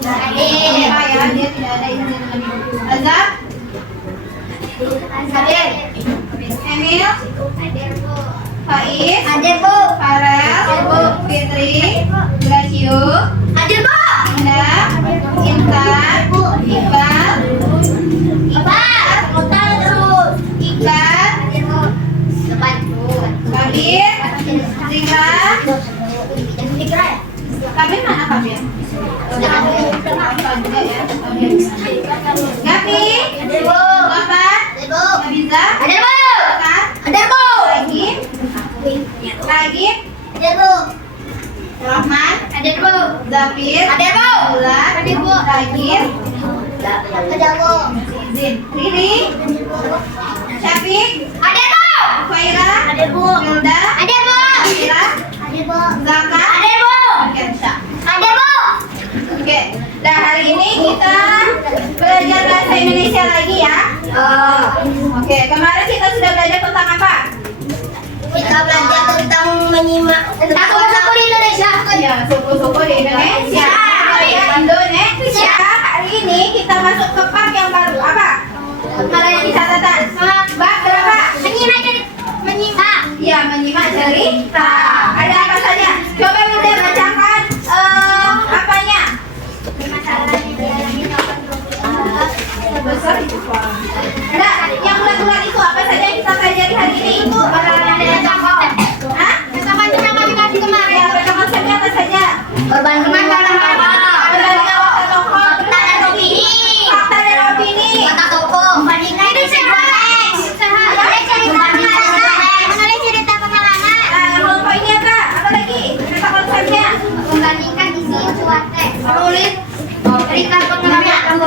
Ya, dia tidak ada izin lebih. Azhar? Hadir. Emil? Faiz? Hadir, Bu. Farel? Fitri? Gracio? Hadir, Bu. Indah? Intan? Iqbal? Mutar terus. Iqbal? Hadir, Bu. Depan, Bu. Kabir? Zikra? Zikra ya? Kabir mana Kabir? Apa juga ya? Kabir. Gapi? Hadir, Bu. Bapak? Hadir, Bu. Nabiza? Hadir, Bu. Kak? Hadir, Bu. Lagi? Lagi? Hadir, Bu. Rahman? Hadir, Bu. Zafir? Hadir, Bu. Abdullah? Hadir, Bu. Lagir? Hadir, Bu. Izin. Riri? Syafiq? Hadir, Bu. Faira? Hadir, Bu. Hilda? Hadir, Bu. Fira? Hadir, Bu. Zaka? Hadir, Bu. Kensa. Hadir, Bu. Oke, nah hari ini kita belajar bahasa Indonesia lagi ya. Oke, kemarin kita sudah belajar tentang apa? Kita belajar tentang menyimak tentang suku-suku di Indonesia. Ya, suku-suku di Indonesia. Indonesia. Hari ini kita masuk ke part yang baru. Apa? Mana yang di catatan? Bab berapa? Menyimak. Ya, menyimak cerita. Ada apa saja? Coba Bunda bacakan apanya? Besar itu suara. Ada yang bulat-bulat itu apa saja yang kita pelajari hari ini? Itu ada contoh. Hah? Ya, pertemuan saja apa saja? Perbandingan Perbandingan tokoh. fakta dan opini. Fakta dan opini. Kata tokoh. Perbandingan menulis cerita pengalaman. Kelompok ini apa? Apa lagi? Kata konsepnya. Membandingkan isi suatu teks. Menulis Cerita pengalaman.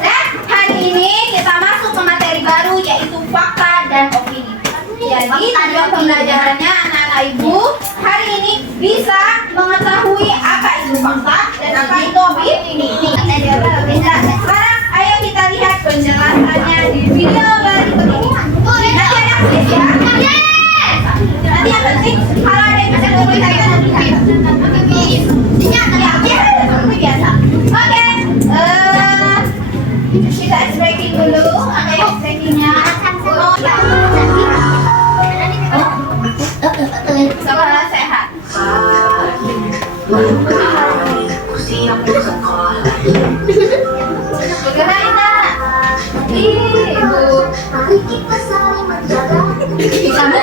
Dan hari ini kita masuk ke materi baru yaitu fakta dan opini. Jadi tujuan pembelajarannya anak-anak ibu hari ini bisa mengetahui apa itu fakta dan apa itu opini. Sekarang ayo kita lihat penjelasannya di video berikut ini. Nanti ada kuis ya. Nanti yang penting kalau ada yang bisa tulisannya biasa. Oke, kita ice breaking dulu. Ada ice breakingnya. Sekolah sehat. Bergerak Ina. Ibu. Kamu?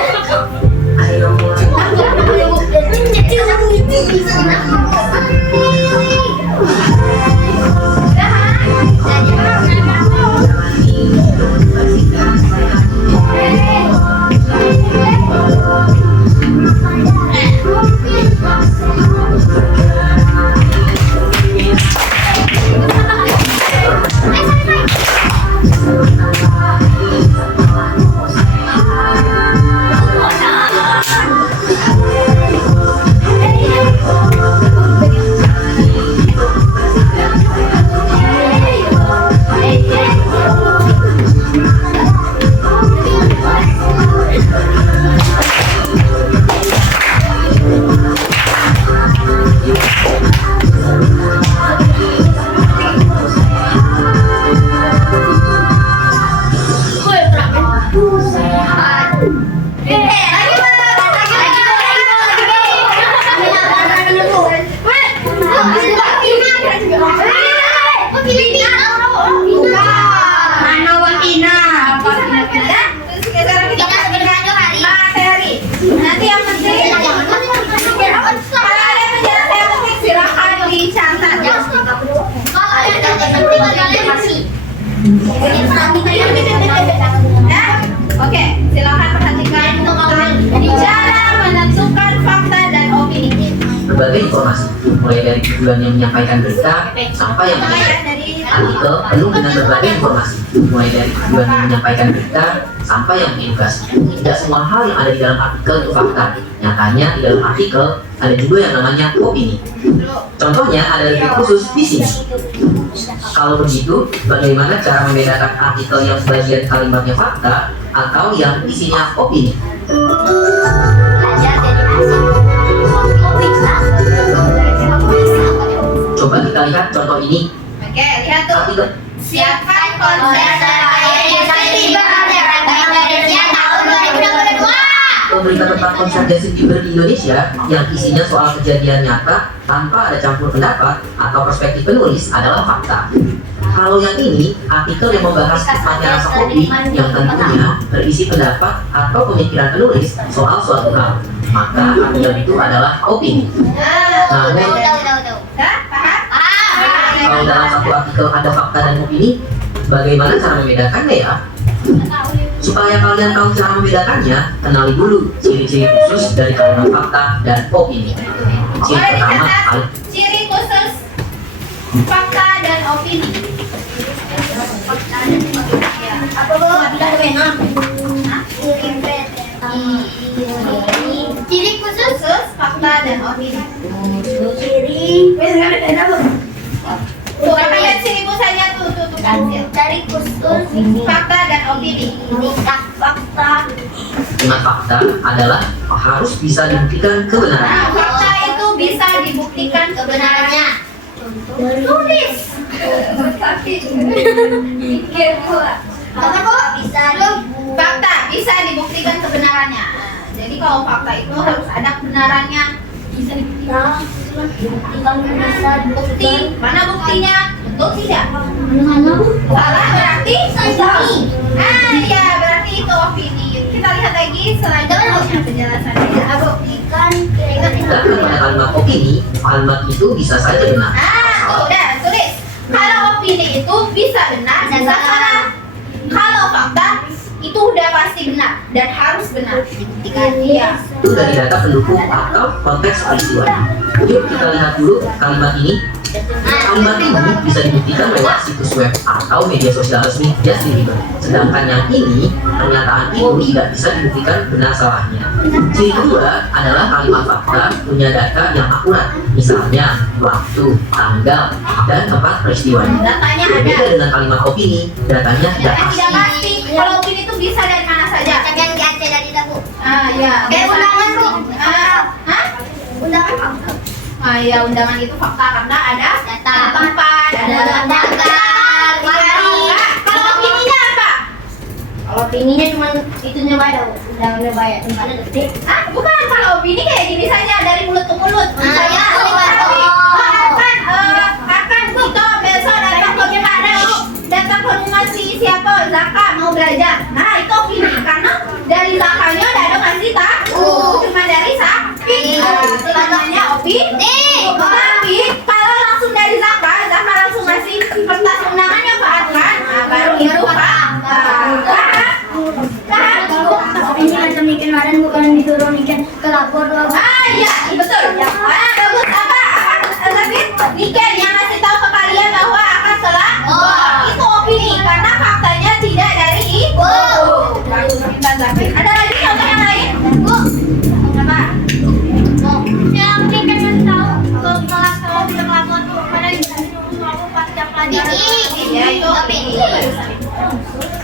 Nanti yang penting kalau ada penjelasan yang penting silakan dicatat. Nah, oke, silakan perhatikan cara menentukan fakta dan opini. Berbagai informasi, mulai dari tujuan yang menyampaikan berita sampai yang artikel penuh dengan berbagai informasi, mulai dari tujuan yang menyampaikan berita sampai yang mengedukasi. Tidak semua hal yang ada di dalam artikel itu fakta. Nyatanya di dalam artikel ada juga yang namanya opini. Contohnya ada lebih khusus di sini. Kalau begitu, bagaimana cara membedakan artikel yang sebagian kalimatnya fakta atau yang isinya opini? Coba kita lihat contoh ini. Oke, lihat tuh. Artikel Siapkan konser terkait Justin Bieber Indonesia tahun 2022. Pemberitaan tentang konser Justin Bieber di Indonesia yang isinya soal kejadian nyata tanpa ada campur pendapat atau perspektif penulis adalah fakta. Kalau yang ini, artikel yang membahas nikmatnya rasa kopi yang tentunya berisi pendapat atau pemikiran penulis soal suatu hal, maka artikel itu adalah opini. Namun, Hah? Paham? kalau dalam satu artikel ada fakta dan opini, bagaimana cara membedakannya ya? Supaya kalian tahu cara membedakannya, kenali dulu ciri-ciri khusus dari kalimat fakta dan opini. Ciri Boleh pertama, dicatat ciri khusus fakta dan opini. Apa bu? Tidak benar. Ciri khusus. Khusus fakta dan opini. Tuh, apa lihat ciri khususnya tuh kancil. Ciri khusus. Fakta dan opini. Fakta. kalimat fakta adalah harus bisa dibuktikan kebenaran. Nah, fakta itu bisa dibuktikan kebenarannya. Tulis. Tapi pikir pula. Apa kok bisa Fakta bisa dibuktikan kebenarannya. Nah, jadi kalau fakta itu harus ada kebenarannya. Bisa dibuktikan. Bukti. Mana buktinya? Betul tidak? Salah berarti opini. Ah iya, berarti itu opini. Kita lihat lagi selanjutnya penjelasannya. Abu. Dan pada kalimat opini, kalimat itu bisa saja benar. Ah, udah tulis. Kalau opini itu bisa benar, bisa salah. Kalau fakta itu udah pasti benar dan harus benar. Iya. Itu dari data pendukung atau konteks peristiwa. Yuk kita lihat dulu kalimat ini. Kalimat ini bisa dibuktikan lewat situs web atau media sosial resmi Justin Bieber. Sedangkan yang ini, pernyataan itu tidak bisa dibuktikan benar salahnya. Ciri kedua adalah kalimat fakta punya data yang akurat, misalnya waktu, tanggal, dan tempat peristiwanya. Datanya Berbeda ada. dengan kalimat opini, datanya tidak Datanya pasti. tidak pasti. Kalau opini itu bisa dari mana saja. yang di Aceh dari Dabu. Ah, iya. Kayak undangan bu. Hah? Undangan apa? Ah, iya, undangan itu fakta karena ada Data. tempat, ada tanggal, hari. Kalau opininya apa? Kalau opininya cuma itunya bayar, undangannya bayar, tempatnya gede. Ah, bukan. Kalau opini kayak gini saja dari mulut ke mulut. Ah, Misalnya, iya, oh, iya. tapi, akan kita besok datang ke gimana? Datang ke rumah si siapa? Zaka mau belajar. Nah, itu opini karena dari Zakanya udah ada ngasih tahu. Cuma dari sapi. Itu namanya opini. Tapi kalau langsung dari Zaka langsung ngasih kertas undangannya ke Arkan, nah, baru itu fakta. Ini macam ikan kemarin bukan disuruh ikan ke lapor doang. Ah iya, betul. Ah bagus. Apa? Tapi Niken yang ngasih tahu ke kalian bahwa akan salah. Itu opini karena faktanya tidak dari ibu. Bagus, Mbak Zafi. Ada lagi contoh yang lain? Bu. Apa? Yang ikan ngasih tahu kalau bisa lapor tuh pada disuruh aku pas jam pelajaran. Iya itu opini.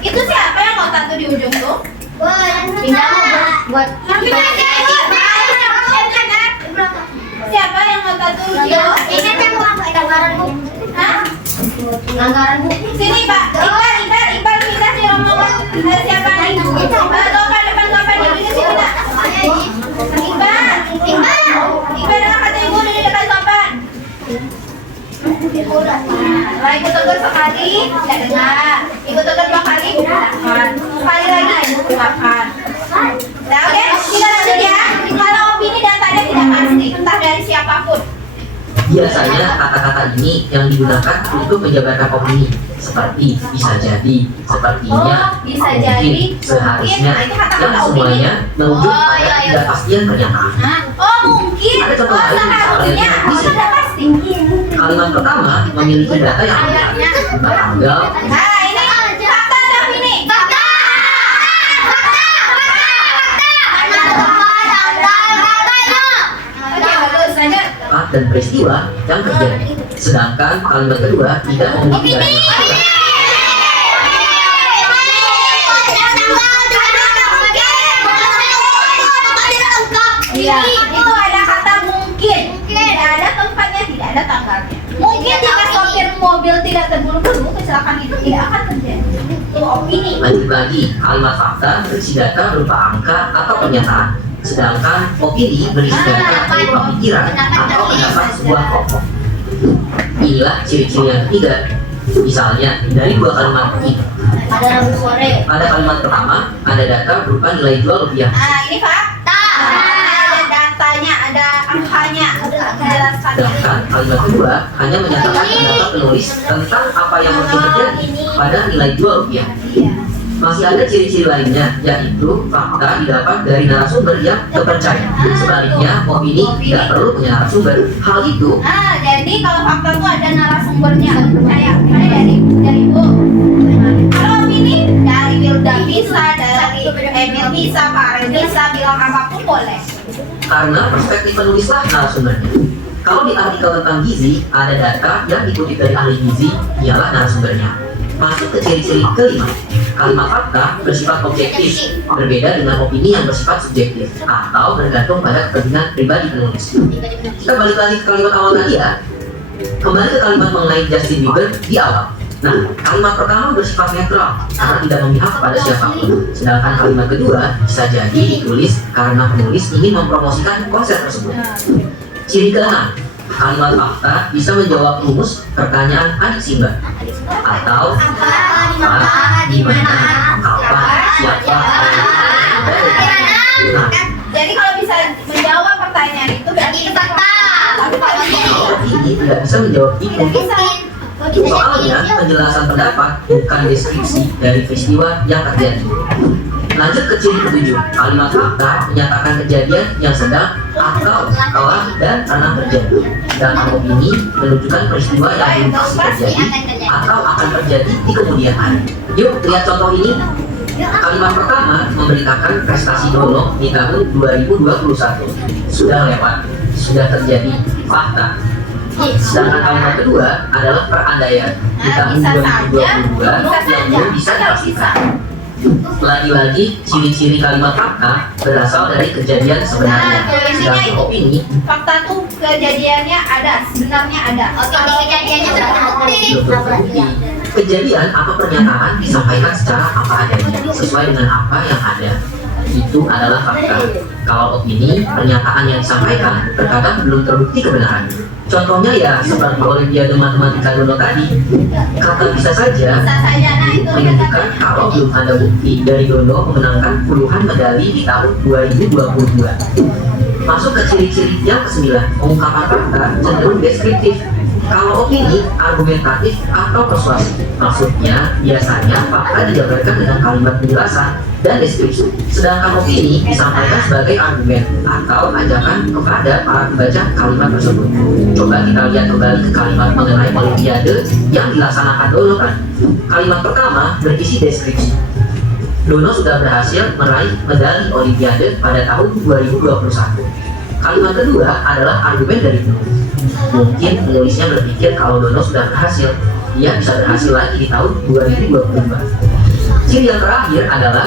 Itu siapa yang mau tato di ujung tuh? Buat Siapa yang mau tato di ujung? Ingat kan bu, anggaran bu. Hah? Anggaran bu. Sini Pak, Iqbal pindah di rombongan. Siapa nih? Topan, depan Topan, di sini Pak. Iqbal dengan kata ibu di depan Topan. Nah, ibu tegur sekali, tidak dengar. Ibu tegur 2 kali, makan. Sekali lagi, makan. Nah, oke, kita lanjut ya. Kalau opini datanya tidak pasti, entah dari siapapun. Biasanya kata-kata ini yang digunakan untuk menjabarkan opini, seperti bisa jadi, sepertinya, Bisa mungkin, jadi, seharusnya, mungkin. Nah, itu kata-kata yang opini. semuanya merujuk Oh, pada iya, iya. ketidakpastian pernyataan. Hah? Oh mungkin, Ada contoh lain, seharusnya, bisa. sudah pasti. Kalimat pertama memiliki data yang akurat, Ayatnya. tanggal, Nah ini fakta atau ini? Oke bagus, lanjut. tempat, dan peristiwa yang terjadi. Sedangkan kalimat kedua tidak memiliki data yang akurat. Iya, itu ada kata mungkin. Tidak ada tempatnya, tidak ada tanggalnya. Mungkin jika mobil tidak terburu-buru, kecelakaan itu tidak akan terjadi. Itu opini. Lanjut lagi, kalimat fakta berisi data berupa angka atau pernyataan, sedangkan opini berisi data berupa pikiran atau pendapat sebuah kelompok. Inilah ciri-ciri yang ketiga. Misalnya, dari dua kalimat ini, Ada Rabu sore. pada kalimat pertama ada data berupa nilai jual rupiah. Ini fakta. Ada datanya, ada angkanya, jelaskan. Sedangkan kalimat kedua hanya menyatakan pendapat penulis tentang apa yang mungkin terjadi pada nilai jual rupiah. Iya. Masih ada ciri-ciri lainnya, yaitu fakta didapat dari narasumber yang terpercaya. Sebaliknya, opini tidak perlu punya narasumber. Hal itu Jadi kalau fakta tuh ada narasumbernya, percaya. Dari Bu. Kalau opini dari Wilda bisa, dari Emil bisa, Pak Arel bisa, bilang apapun boleh. karena perspektif penulislah narasumbernya. Kalau di artikel tentang gizi, ada data yang dikutip dari ahli gizi, ialah narasumbernya. Masuk ke ciri-ciri kelima. Kalimat fakta bersifat objektif, berbeda dengan opini yang bersifat subjektif atau bergantung pada kepentingan pribadi penulis. Kita balik lagi ke kalimat awal tadi ya. Kembali ke kalimat mengenai Justin Bieber di awal. Nah, kalimat pertama bersifat netral karena tidak memihak kepada siapapun. Sedangkan kalimat kedua bisa jadi ditulis karena penulis ingin mempromosikan konser tersebut. Ciri keenam, kalimat fakta bisa menjawab rumus pertanyaan adik Simba atau apa, di mana, kapan, siapa, nah, Jadi kalau bisa menjawab pertanyaan itu berarti itu fakta. Tapi kalau kalau ini tidak bisa menjawab itu. Soalnya penjelasan pendapat bukan deskripsi dari peristiwa yang terjadi. Lanjut ke ciri ketujuh, kalimat fakta menyatakan kejadian yang sedang atau telah dan pernah terjadi. Sedangkan opini menunjukkan peristiwa yang belum pasti terjadi atau akan terjadi di kemudian hari. Yuk lihat contoh ini. Kalimat pertama memberitakan prestasi Dono di tahun 2021. Sudah lewat, sudah terjadi, fakta. Sedangkan kalimat kedua adalah perandaian di tahun 2022 yang belum bisa dipastikan. Lagi-lagi, ciri-ciri kalimat fakta berasal dari kejadian sebenarnya. Sedangkan opini fakta tuh kejadiannya ada, sebenarnya ada. Kalau kejadiannya terbukti. belum terbukti. Kejadian atau pernyataan disampaikan secara apa adanya, sesuai dengan apa yang ada. Itu adalah fakta. Kalau opini, pernyataan yang disampaikan terkadang belum terbukti kebenarannya. Contohnya ya seperti Olimpiade Matematika Dono tadi. Kata bisa saja Bisa saja, nah itu menunjukkan kalau belum ada bukti dari Dono memenangkan puluhan medali di tahun 2022. Masuk ke ciri-ciri yang ke-9, pengungkapan fakta cenderung deskriptif. Kalau opini, argumentatif atau persuasif. Maksudnya, biasanya fakta dijabarkan dengan kalimat penjelasan dan deskripsi. Sedangkan opini disampaikan sebagai argumen atau ajakan kepada para pembaca kalimat tersebut. Coba kita lihat kembali ke kalimat mengenai Olimpiade yang dilaksanakan Dono tadi. Kalimat pertama berisi deskripsi. Dono sudah berhasil meraih medali Olimpiade pada tahun 2021. Kalimat kedua adalah argumen dari penulis. Mungkin penulisnya berpikir kalau Dono sudah berhasil, dia bisa berhasil lagi di tahun 2022. Ciri yang terakhir adalah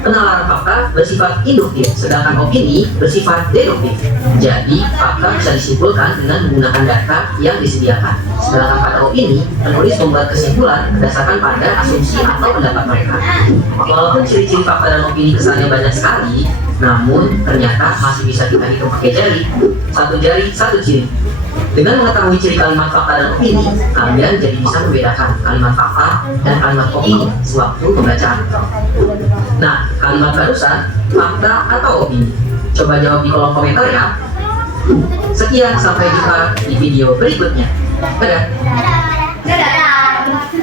penalaran fakta bersifat induktif, sedangkan opini bersifat deduktif. Jadi, fakta bisa disimpulkan dengan menggunakan data yang disediakan. Sedangkan pada opini, penulis membuat kesimpulan berdasarkan pada asumsi atau pendapat mereka. Walaupun ciri-ciri fakta dan opini kesannya banyak sekali, namun ternyata masih bisa kita hitung pakai jari. Satu jari, satu ciri. Dengan mengetahui ciri kalimat fakta dan opini, kalian jadi bisa membedakan kalimat fakta dan kalimat opini sewaktu pembacaan. Nah, kalimat barusan, fakta atau opini? Coba jawab di kolom komentar ya. Sekian, sampai jumpa di video berikutnya. Dadah.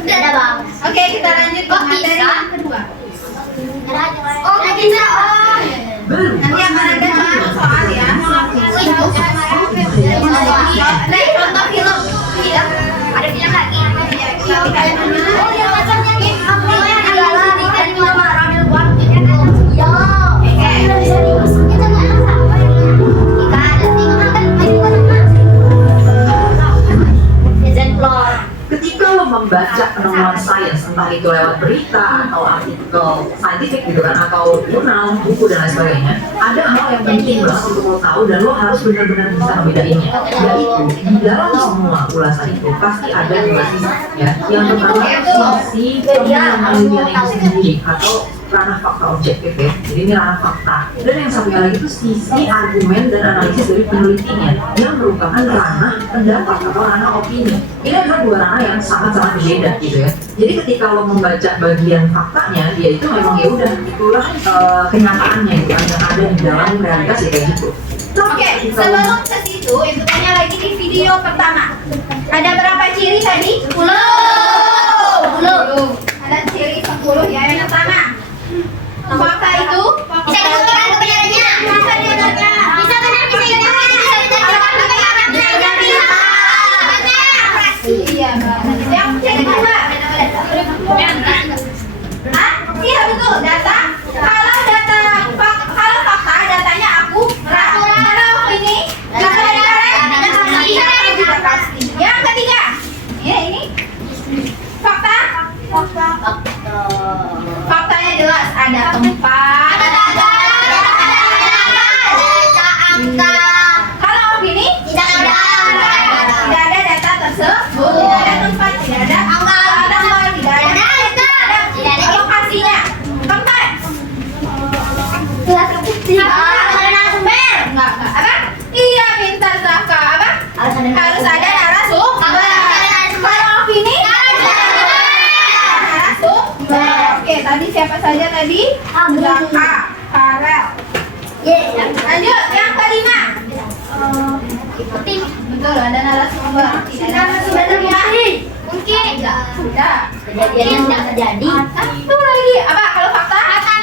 Dadah, Bang. Oke, kita lanjut ke Kok materi bisa? yang kedua. Oh, nggak bisa. Oh. Baru. Nanti akan ada contoh soal ya. Nah, contoh film. Film. Ada film lagi. Oh, Oh, yang macamnya nih. Filmnya adalah Rikan Mama Ramil Buat. Yo. Kita bisa dimasuk. Kita nggak masak. Kita ada tinggal kan. Ayo, Zen Flor. Ketika lo membaca penemuan sains, entah itu lewat berita atau artikel saintifik gitu kan, atau jurnal, buku dan lain sebagainya, ada hal yang penting banget untuk lo tahu dan lo harus benar-benar bisa membedainnya. Yaitu di dalam semua ulasan itu pasti ada dua sisi ya. Yang pertama sisi penelitian itu sendiri atau ranah fakta objektif ya. Jadi ini ranah fakta. Dan yang satunya lagi itu sisi argumen dan analisis dari penelitinya yang merupakan ranah pendapat atau ranah opini. Ini adalah dua ranah yang sangat-sangat berbeda gitu ya. Jadi ketika lo membaca bagian faktanya, dia itu memang ya udah itulah kenyataannya gitu kan, yang ada di dalam realitas ya kayak gitu. Oke, sebelum ke situ, itu tanya lagi di video pertama. Ada berapa ciri tadi? 10. Ada ciri 10 ya. Yang pertama, fakta itu Bisa dibuktikan kebenarannya. bisa dibenarkan. Bisa benar, bisa benar, bisa Iya, yang ciri kedua. Iya betul, data. Kalau fakta datanya aku. Kalau ini tidak pasti. Yang ketiga, ya ini fakta. Faktanya jelas, ada tempat. Kalau opini tidak ada data tersebut, tidak ada tempat, tidak ada tanggal, tidak ada lokasinya. Keempat, enggak apa? Iya, pintar Zaka apa? Harus ada narasumber. Kalau opini narasumber. Oke, tadi siapa saja tadi? Zaka, Farel. Lanjut, yang kelima. Betul, ada narasumber. Tidak ada narasumber mungkin sudah. Kejadiannya sudah terjadi. Satu lagi, apa? Kalau fakta?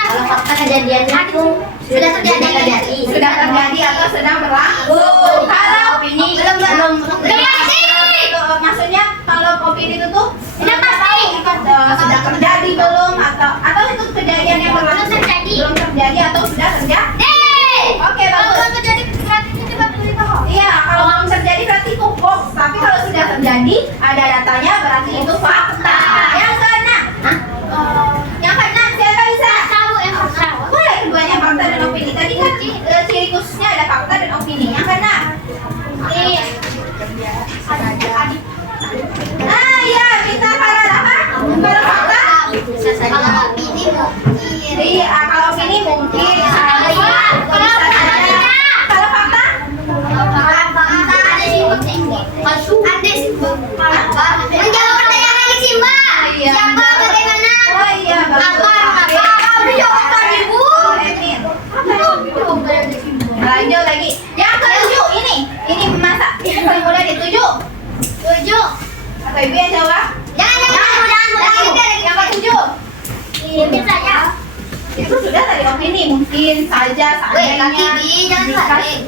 Kalau fakta kejadiannya itu sudah terjadi. Sudah terjadi atau sedang berlangsung. Kalau opini belum maksudnya kalau opini itu tuh sudah pasti sudah terjadi belum atau itu kejadian yang berlangsung belum terjadi atau sudah terjadi. Oke, bagus. Iya, kalau belum terjadi berarti itu hoax. Tapi kalau sudah terjadi ada datanya berarti itu fakta. Yang keenam. Yang keenam siapa bisa? Boleh keduanya fakta dan opini. Tadi kan ciri khususnya ada fakta dan opini. Yang keenam. Nah, iya, kita para apa? Para fakta. Kalau opini mungkin. Iya, kalau opini mungkin. Kalau fakta? Menjawab pertanyaan lagi sih Mbak. Iya. Siapa, bagaimana? Oh iya, bagus. Lanjut lagi. Yang ketujuh ini masa yang paling mudah di 7. Apa ibu yang jawab? Yang ketujuh. Mungkin saja. Itu sudah tadi opini mungkin saja seandainya.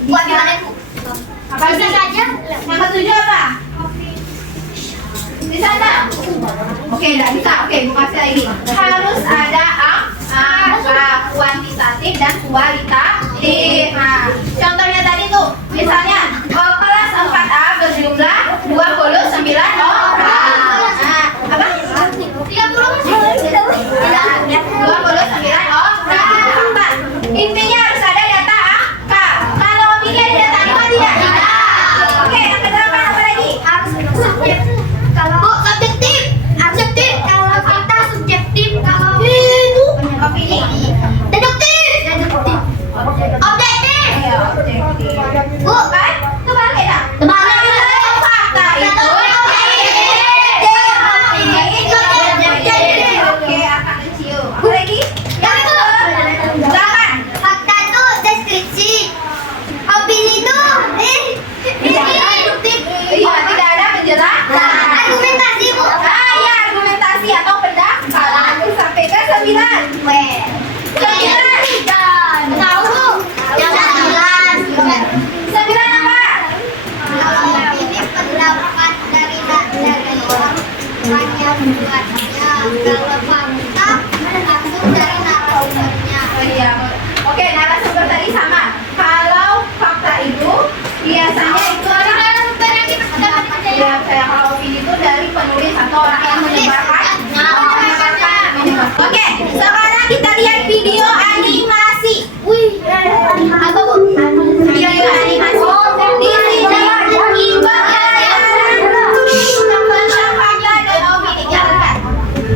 Buat gimana Bu? Apa Bisa sih? saja. Yang ketujuh apa? Di sana. Oke, enggak bisa. Oke, Bu kasih lagi. Harus ada angka kuantitatif dan kualitatif. Nah, contohnya tadi tuh, misalnya kelas 4A berjumlah 29 orang. Nah, apa? 29 orang. Fakta. Intinya harus ada data angka. Kalau opini ada data angka tidak? Oke, yang kedelapan apa lagi? Harus subjektif. Kalau subjektif. Kalau fakta subjektif. Kalau Opini. deduktif. Objektif. Ayo, objektif. Bu, Kan? Kebalik dah. Kebalik. Kalau fakta itu Oke, akan kecil. Apa lagi? Yang ke-8. Fakta itu deskripsi. Opini itu deduktif. Iya, tidak ada penjelasan. Argumentasi Bu. Ya, argumentasi atau pendapat. Sampai ke 9. Tahu Bu. Yang 9 apa? kalau ini pendapat dari orang yang membuatnya. Kalau fakta langsung dari narasumbernya. Oh iya. Oke, narasumber tadi sama. Kalau fakta itu biasanya itu adalah ya, kayak kalau opini itu dari penulis atau orang yang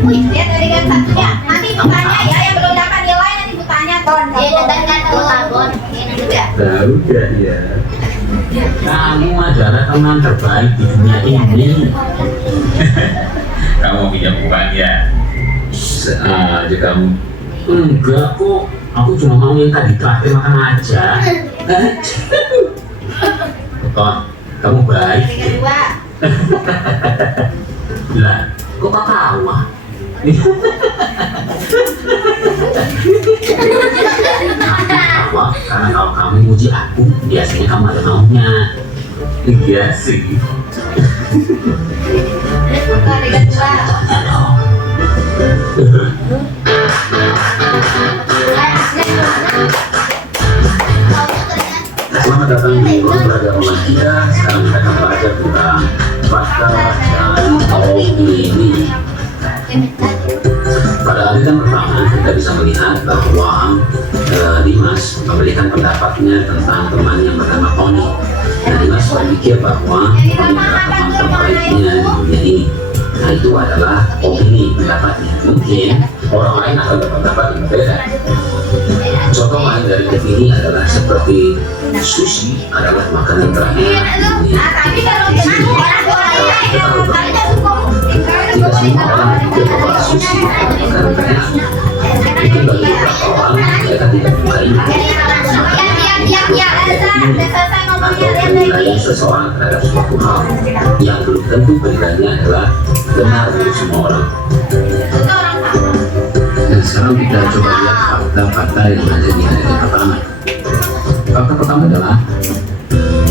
Lihat dari gambar satunya. Nanti ibu tanya ya, yang belum dapat nilai nanti ibu tanya ton. Dia datangkan ton. Udah. Udah ya. Kamu adalah teman terbaik di dunia ini. Kamu punya bukan ya? Seaja kamu. Enggak kok. Aku cuma mau yang tadi terakhir makan aja. Ton, kamu baik. Yang kedua. Lah, kok ketawa? Ketawa karena kalau kamu muji aku, biasanya kamu ada maunya. Iya sih. Yang kedua. Selamat datang di ruang belajar online kita. Sekarang kita akan belajar tentang fakta dan opini. Pada adegan pertama kita bisa melihat bahwa Dimas memberikan pendapatnya tentang teman yang bernama Tony. Dan Dimas berpikir bahwa Tony adalah teman terbaiknya di dunia ini. Nah itu adalah opini pendapatnya. Mungkin orang lain akan berpendapat yang berbeda. Contoh lain dari opini adalah seperti sushi adalah makanan terakhir di dunia. Nah, tapi kalau Jika semua orang berpikir bahwa sushi adalah makanan terakhir, mungkin bagi beberapa orang mereka tidak menyukainya. Menilai seseorang terhadap suatu hal yang belum tentu beritanya adalah benar untuk semua orang. Dan sekarang kita coba lihat fakta-fakta yang ada di adegan pertama. Fakta pertama adalah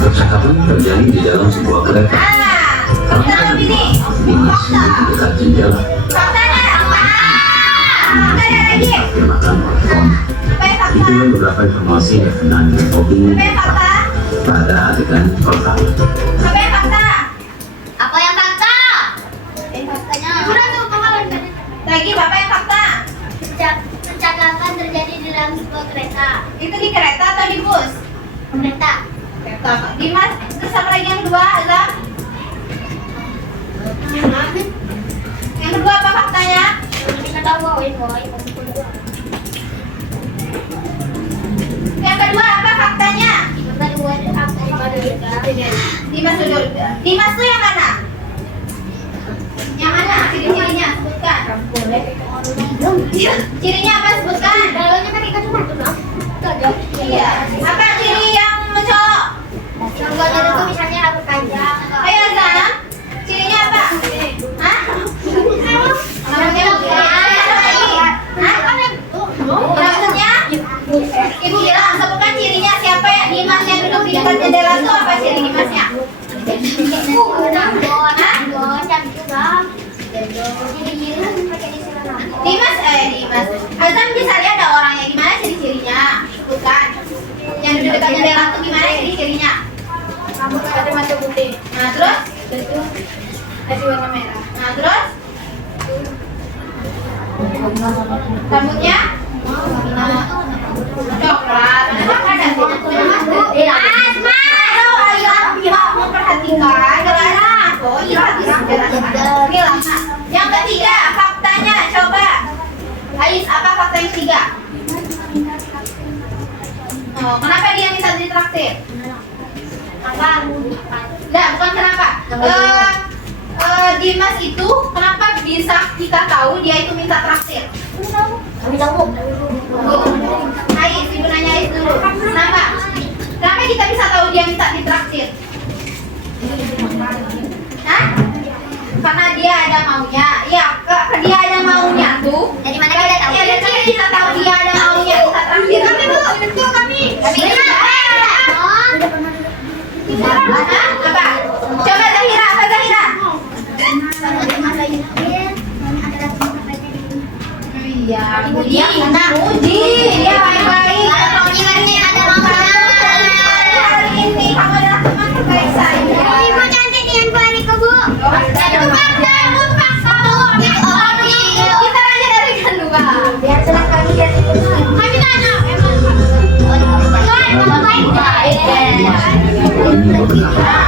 percakapan terjadi di dalam sebuah kereta. Karena Dimas duduk di dekat jendela. Dimakan oleh Tony. Itulah beberapa informasi dan opini pada adegan pertama. Apa yang fakta? Faktanya. Lagi bapak yang fakta. Percakapan terjadi di dalam sebuah kereta. Itu di kereta atau di bus? Kereta. Kereta. Dimas, terus apa lagi yang kedua, Azam? Yang kedua apa faktanya? Kita tahu, Yang kedua apa faktanya? Dimas dulu. Dimas tuh yang mana? Yang mana? Ciri-cirinya sebutkan. Cirinya apa sebutkan? Dalamnya pakai kacamata, Bang. Iya. Apa ciri yang mencolok? Enggak ada tuh misalnya rambut panjang. Ayo Azam. Cirinya apa? Hah? Rambutnya putih. Ada lagi? Hah? Rambutnya? Ibu bilang sebutkan cirinya siapa ya? Dimas yang duduk di dekat jendela tuh apa ciri Dimasnya? Dimas, Azam bisa lihat ada orangnya gimana ciri-cirinya? Sebutkan. Yang duduk dekat jendela tuh gimana ciri-cirinya? Rambut kacamata putih. Nah terus? Kasih warna merah. Nah terus? Rambutnya? Coklat. Ada tuh. Ayo, memperhatikan. Oh iya, bilang. Yang ketiga, faktanya coba. Ais, apa fakta yang ketiga? Oh, kenapa dia minta ditraktir? Apa? Enggak, bukan kenapa. Dimas itu kenapa bisa kita tahu dia itu minta traktir? Kami tahu. Ais, ibu nanya Ais dulu. Kenapa? Kenapa kita bisa tahu dia minta ditraktir? Hah? Karena dia ada maunya. Ya, dia ada maunya tuh. Dari mana kita tahu? Ya, dari mana kita tahu dia ada maunya kita traktir? Kami bu, tentu kami. Hah? Apa? Coba Zahira, apa Zahira? Iya, dia muji, dia baik-baik. Hari ini kamu adalah teman terbaik saya. Ibu cantik yang balik ke Bu. Itu fakta, Bu, fakta. Kita lanjut dari kedua. Biar senang kami dari kami tanya.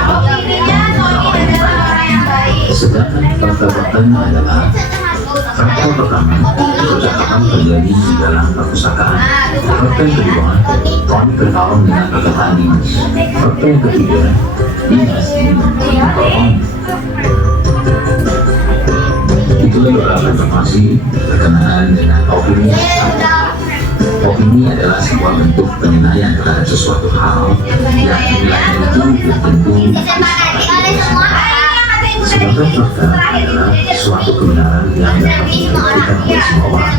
Opininya Tony adalah orang yang baik. Sedangkan fakta pertama adalah Faktor pertama, percakapan terjadi di dalam perpustakaan. Faktor yang kedua, Tony berkawan dengan perkataan Dimas. Faktor yang ketiga, Dimas berkawan. Itulah beberapa informasi berkenaan dengan opini. Opini adalah sebuah bentuk penilaian terhadap sesuatu hal yang penilaian itu tentu sebagai fakta adalah suatu kebenaran yang dapat dibuktikan oleh semua orang.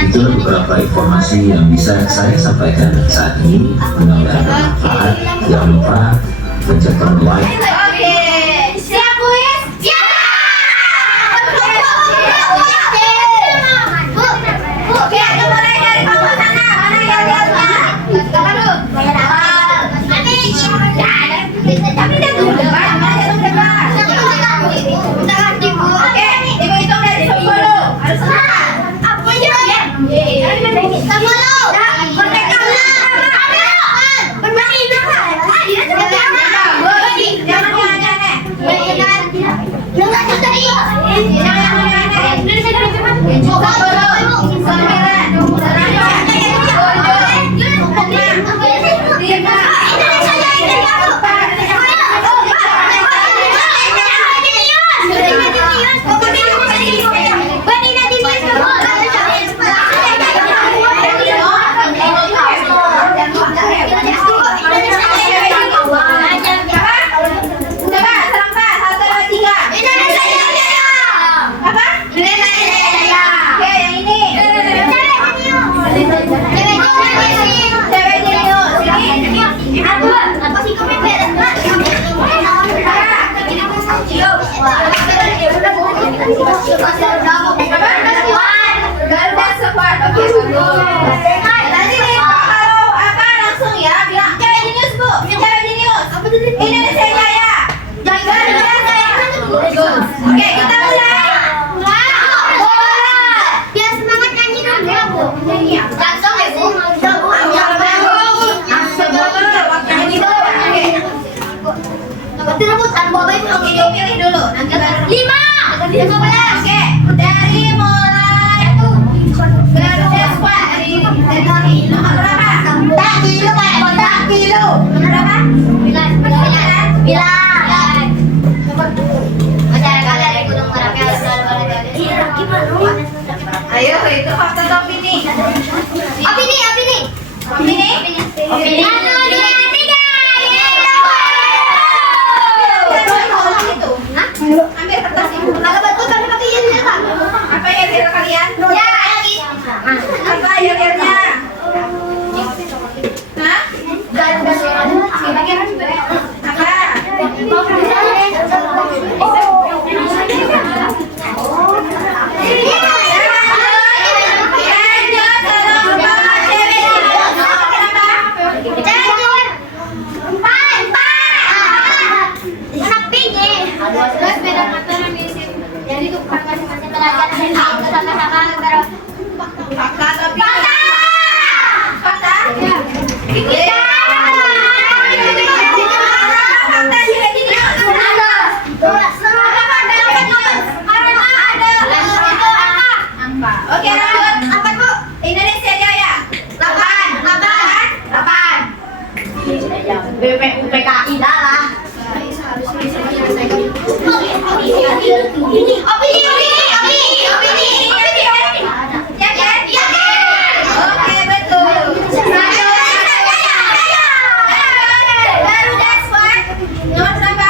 Itulah beberapa informasi yang bisa saya sampaikan saat ini. Mudah-mudahan bermanfaat. Jangan lupa pencet tombol like. Oke, siap kuis? Siap! Oke, kita mulai dari bawah sana. Mana yang lihatnya? Siapa dulu? Tapi dia tuh depan, mana yang depan? Oke, ibu hitung dari 10. Harus senang. Apa ya? Sama lo. Garuda Squad. Oke, bagus. Nanti nih kalau apa langsung ya bilang cewek jenius bu, cewek jenius. Indonesia Jaya. Garuda Squad. Oke, kita mulai. Biar semangat nyanyi dong ya bu. Langsung ya bu. Pilih dulu. Nanti baru 5. Oke, dari mulai Garuda Squad dari nomor berapa? Tak kilo pak. Tak kilo. Berapa? 9. Masyarakat dari Gunung Merapi harus selalu gimana? Ayo, itu fakta atau opini? Opini. Opini? Opini. 1, 2, 3. Ambil kertas ibu. Kalau betul kami pakai ini kan? Apa yang biar kalian? Ya lagi. Apa akhirnya? Hah? Apa? Fakta atau opini? Fakta? Iya. Fakta cewek jenius. Angka. Oke, lanjut. Apa bu? Indonesia Jaya. 8. BPUPKI dah. Opini. Oke, betul. Garuda Squad. Nomor berapa?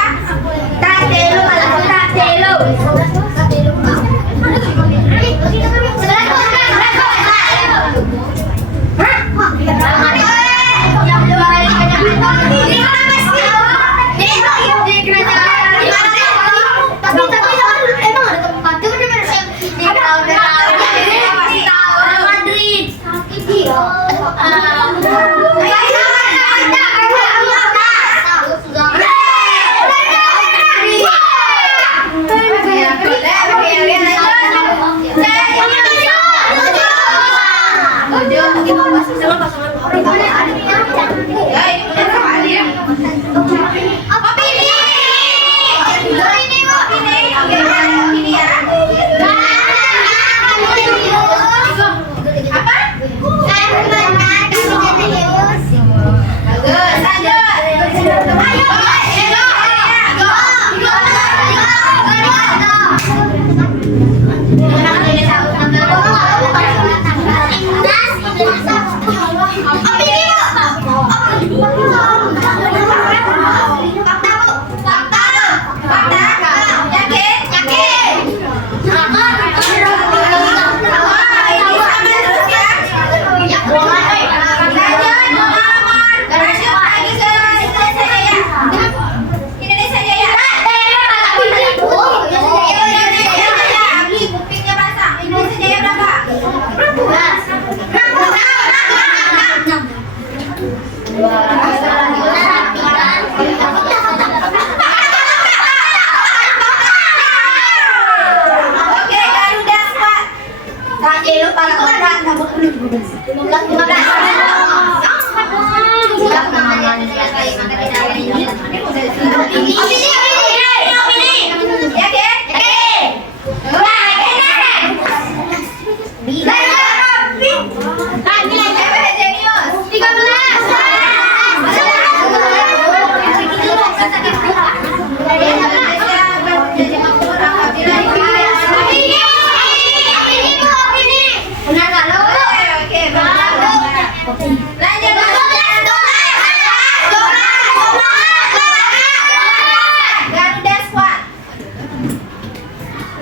Garuda Squad.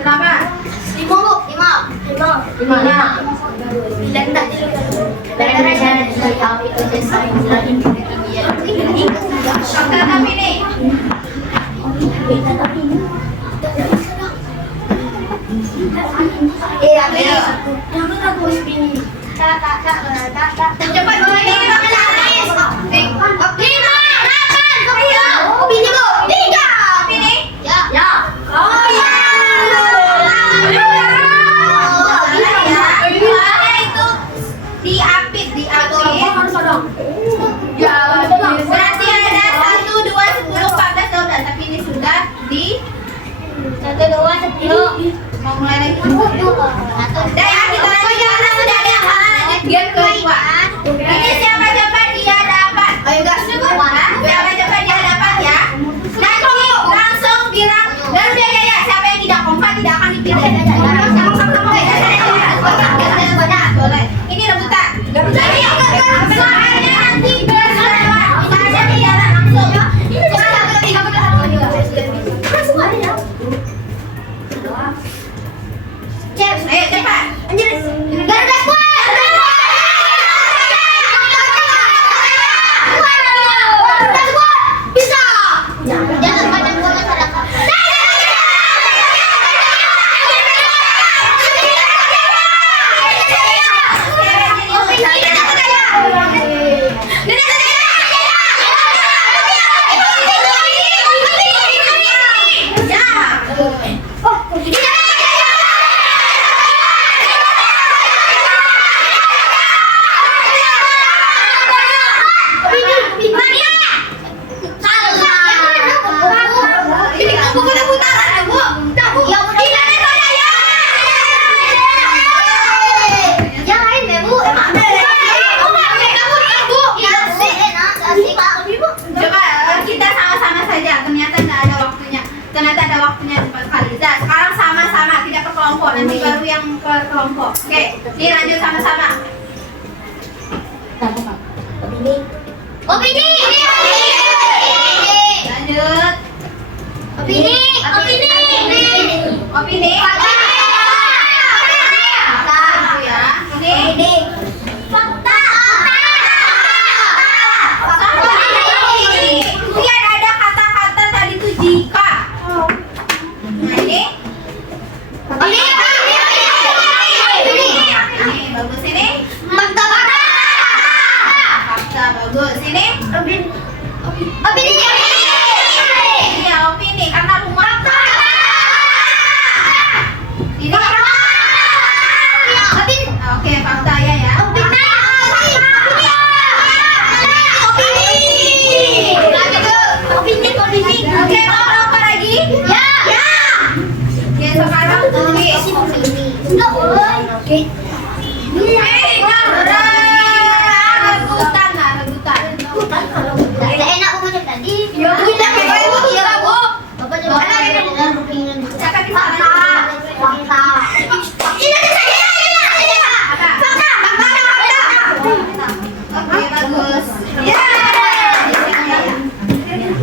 Kenapa? Fakta tapi nih. Cepat mulai. Berarti ada 1, 2, 10, 14, 12. Tapi ini sudah di mau mulai lagi. Udah ya, kita lanjut karena sudah ada yang salah. Lanjut game kedua. Ini siapa cepat dia dapat. Ayo guys, siapa cepat dia dapat ya. Nanti langsung bilang Garuda Jaya. Siapa yang tidak kompak tidak akan dipilih. Boleh. Ini rebutan. Soalnya nanti bersuara. Misalnya dia langsung. Ayo cepat. Garuda Squad. Bisa. Jangan banyak bola sadaka. Coba kita sama-sama saja. Ternyata nggak ada waktunya. Ternyata ada waktunya cepat sekali. Nah, sekarang sama-sama tidak per kelompok. Nanti baru yang per kelompok. Oke, ini lanjut sama-sama. Opini. Lanjut. Opini. Opini. Fakta itu ya. Ini Fakta. kemudian ada kata-kata tadi itu jika. Nah ini. Ini bagus ini. Fakta bagus ini. Opini. Ini ya opini karena rumah. Ini. Oke fakta ya. Oke mau apa lagi? Ya. Oke sekarang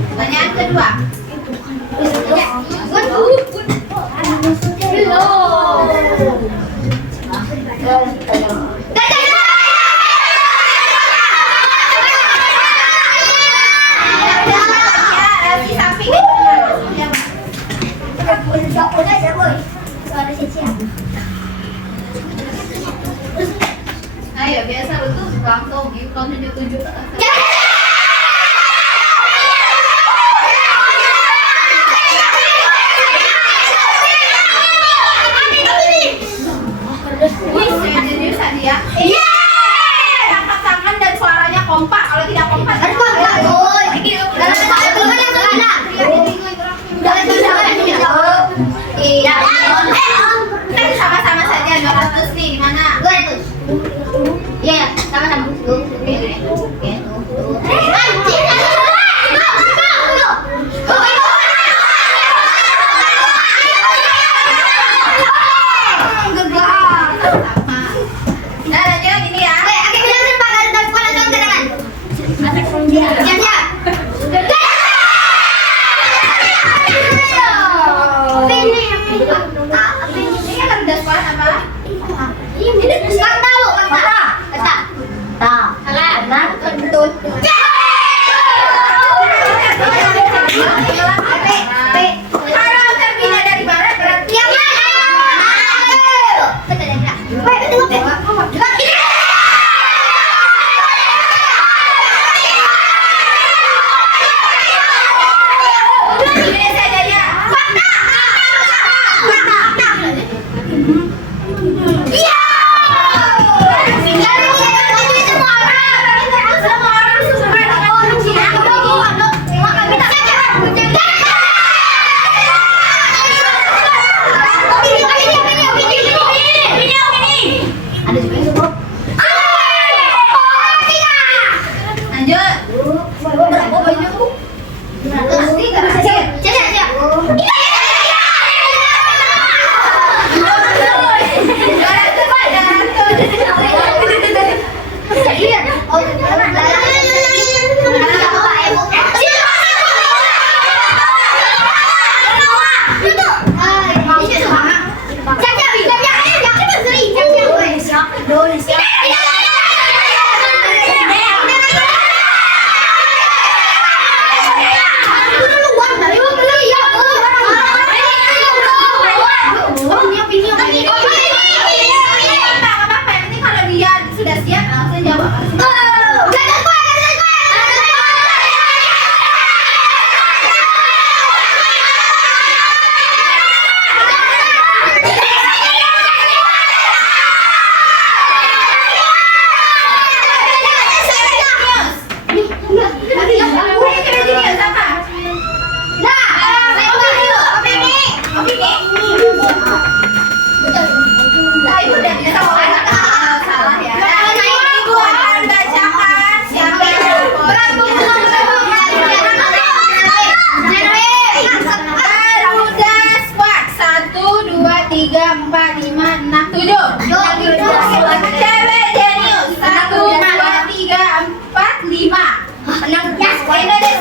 pertanyaan kedua. Ayo biasa betul langsung ikon tunjuk-tunjuk. Wih, serius tadi ya? Iya. Sama-sama. Nah, lanjut ini ya. Ini kan udah sekolah apa? Betul. Kalau terpindah dari barat berarti ini saja ya. Semua orang suka dengan orang Cina. Lanjut. Pasti kecil. Kalau dia sudah siap langsung jawab. Ibu udah bisa salah ya. Ibu akan bacakan siapa yang Garuda Squad 1, 2, 3, 4, 5, 6, 7. Cewek Jenius 1, 2, 3, 4, 5. Indonesia